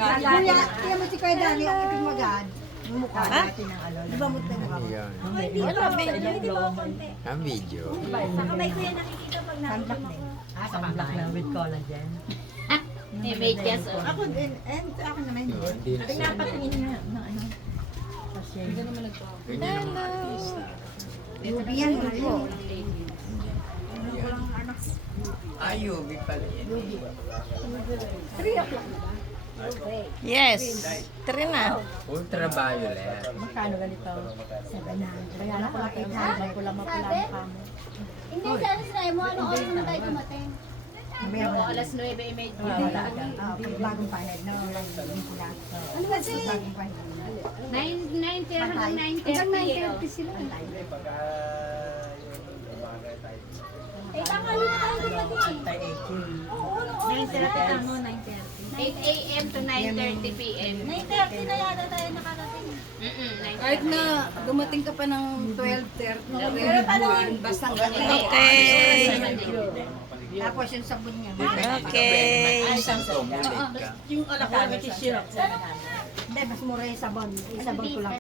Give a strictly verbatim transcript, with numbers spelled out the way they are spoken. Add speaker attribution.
Speaker 1: Kuya, kaya mo si Kuya Dani, ang ipin magad. Yung mukha
Speaker 2: Ha?
Speaker 1: natin ang ano. Di ba mo tayo mukha mo?
Speaker 3: Yan.
Speaker 4: Hindi
Speaker 2: Wala,
Speaker 4: ba?
Speaker 2: video.
Speaker 4: Hindi ba ako konti?
Speaker 3: Ang video.
Speaker 4: Sa kamay ko yan nakikita pag
Speaker 1: Sunblock
Speaker 4: nakikita
Speaker 1: din.
Speaker 4: ko.
Speaker 1: Ah, sunblock na with collagen.
Speaker 2: Eh, may guess.
Speaker 1: Ako din, and sa akin naman
Speaker 3: No,
Speaker 1: din.
Speaker 3: hindi na siya.
Speaker 2: Pinapatingin nga na ano.
Speaker 3: Ganyan ang mga artista.
Speaker 1: Ruby yan, ruby.
Speaker 3: Ah, U V pala yan.
Speaker 1: three o'clock na ba?
Speaker 2: Yes. Three na.
Speaker 3: Ultraviolet.
Speaker 1: Magkano ganito? seven hundred. Bayaran ko lang eight hundred. Kulang mapula
Speaker 4: Sabi?
Speaker 1: mukha mo.
Speaker 4: Hindi, sana sinabi mo, anong oras naman tayo dumating?
Speaker 1: Mamaya mo.
Speaker 2: alas nuwebe y media.
Speaker 1: Ah, wala agad. Ah, pag bagong pahid. No, hindi pula. Ano ba si? Bagong pahid.
Speaker 4: nine thirty hanggang nine
Speaker 1: Hanggang nine
Speaker 4: thirty.
Speaker 1: thirty sila.
Speaker 4: Eh, tanghali na tayo dumating. Oo, anong oras na?
Speaker 2: eight a m to nine thirty p m
Speaker 4: nine thirty na yata tayo nakarating.
Speaker 2: Mm-mm,
Speaker 1: Kahit na dumating ka pa ng twelve thirty, basta ganun.
Speaker 2: Okay.
Speaker 1: Tapos yung sabon niya.
Speaker 2: Okay.
Speaker 3: Isang tumulit ka.
Speaker 1: Hindi, mas mura yung sabon. Yung sabon ko lang.